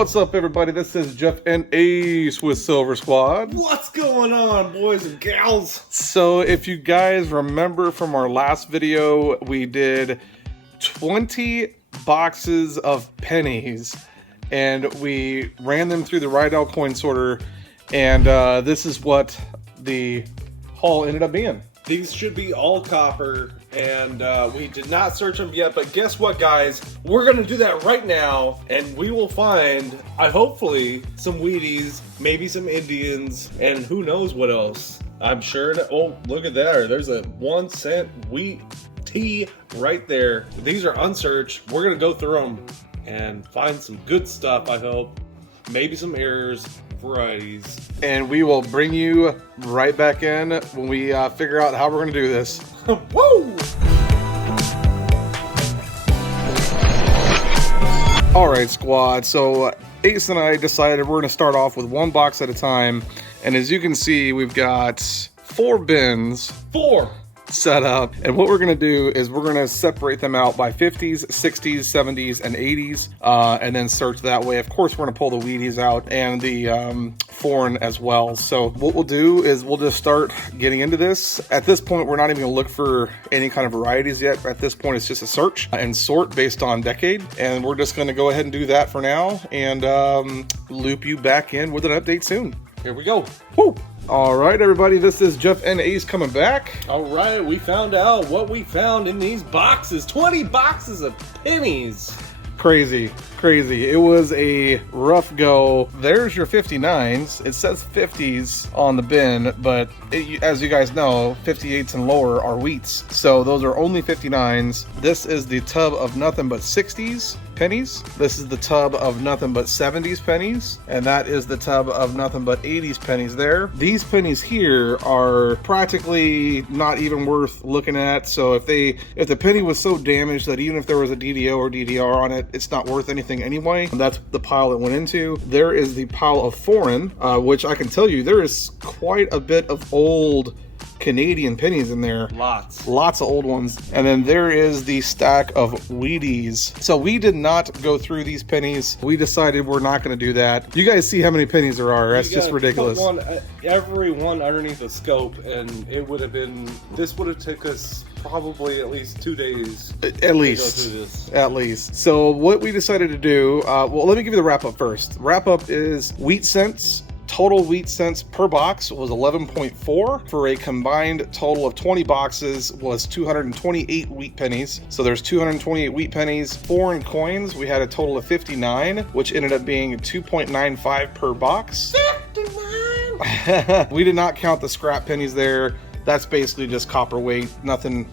What's up, everybody? This is Jeff and Ace with Silver Squad. What's going on, boys and gals? So if you guys remember from our last video, we did 20 boxes of pennies and we ran them through the Rydell coin sorter, and this is what the haul ended up being. These should be all copper, and we did not search them yet, but guess what, guys? We're gonna do that right now, and we will find, hopefully, some Wheaties, maybe some Indians, and who knows what else. I'm sure that, oh, look at there. There's a 1 cent wheat tea right there. These are unsearched. We're gonna go through them and find some good stuff, I hope. Maybe some errors, varieties. And we will bring you right back in when we figure out how we're going to do this. Woo! Alright, squad. So Ace and I decided we're going to start off with one box at a time. And as you can see, we've got 4 bins. 4! Set up, and what we're going to do is we're going to separate them out by 50s, 60s, 70s, and 80s, and then search that way. Of course, we're going to pull the Wheaties out and the foreign as well. So what we'll do is we'll just start getting into this. At this point, we're not even going to look for any kind of varieties yet. At this point, it's just a search and sort based on decade, and we're just going to go ahead and do that for now and loop you back in with an update soon. Here we go. Woo! All right, everybody, this is Jeff and Ace coming back. All right, we found out what we found in these boxes. 20 boxes of pennies. Crazy. It was a rough go. There's your 59s. It says 50s on the bin, but as you guys know, 58s and lower are wheats. So those are only 59s. This is the tub of nothing but 60s pennies. This is the tub of nothing but 70s pennies. And that is the tub of nothing but 80s pennies there. These pennies here are practically not even worth looking at. So if the penny was so damaged that even if there was a DDO or DDR on it, it's not worth anything anyway. And that's the pile it went into. There is the pile of foreign, which I can tell you there is quite a bit of old Canadian pennies in there. Lots of old ones. And then there is the stack of Wheaties. So we did not go through these pennies. We decided we're not going to do that. You guys see how many pennies there are. That's just ridiculous. Every one underneath the scope, and it would have been, this would have taken us probably at least 2 days. At least. So what we decided to do, well, let me give you the wrap up first. Wrap up is wheat cents. Total wheat cents per box was 11.4 for a combined total of 20 boxes was 228 wheat pennies. So there's 228 wheat pennies. Foreign coins, we had a total of 59, which ended up being 2.95 per box. 59! We did not count the scrap pennies there. That's basically just copper weight, nothing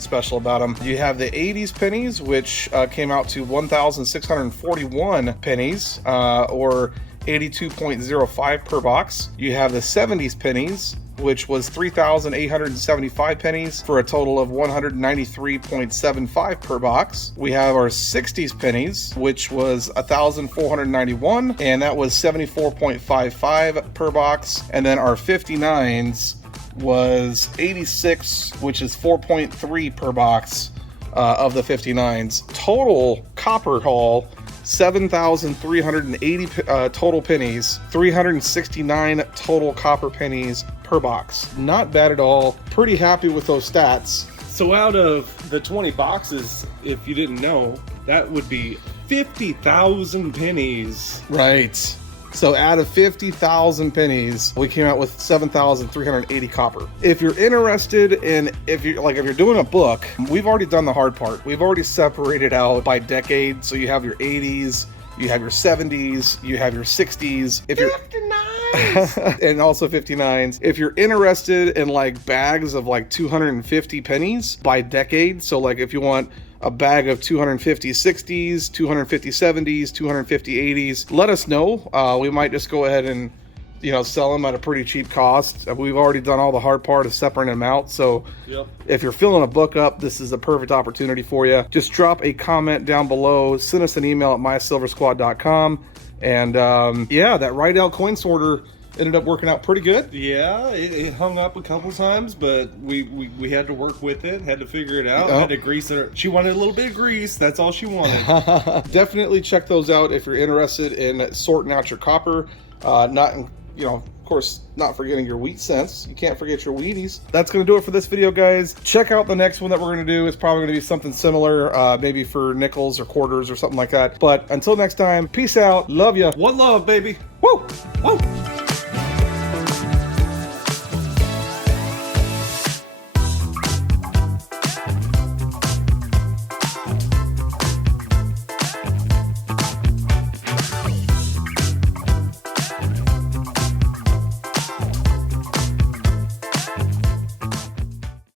special about them. You have the 80s pennies, which came out to 1,641 pennies, or 82.05 per box. You have the 70s pennies, which was 3,875 pennies for a total of 193.75 per box. We have our 60s pennies, which was 1,491, and that was 74.55 per box. And then our 59s was 86, which is 4.3 per box of the 59s. Total copper haul, 7,380 total pennies, 369 total copper pennies per box. Not bad at all. Pretty happy with those stats. So out of the 20 boxes, if you didn't know, that would be 50,000 pennies. Right. So out of 50,000 pennies, we came out with 7,380 copper. If you're interested in, if you're doing a book, we've already done the hard part. We've already separated out by decade. So you have your 80s, you have your 70s, you have your 60s. If you're 59s! And also 59s. If you're interested in like bags of like 250 pennies by decade, so like if you want a bag of 250 60s, 250 70s, 250 80s, let us know. We might just go ahead and, sell them at a pretty cheap cost. We've already done all the hard part of separating them out. So If you're filling a book up, this is a perfect opportunity for you. Just drop a comment down below. Send us an email at MySilverSquad.com. And yeah, that Rydell coin sorter ended up working out pretty good. Yeah, it hung up a couple times, but we had to work with it, had to figure it out, had to grease it. She wanted a little bit of grease, that's all she wanted. Definitely check those out if you're interested in sorting out your copper. Of course, not forgetting your wheat cents. You can't forget your Wheaties. That's going to do it for this video, guys. Check out the next one that we're going to do. It's probably going to be something similar, maybe for nickels or quarters or something like that. But until next time, peace out. Love ya. One love, baby. Woo! Woo!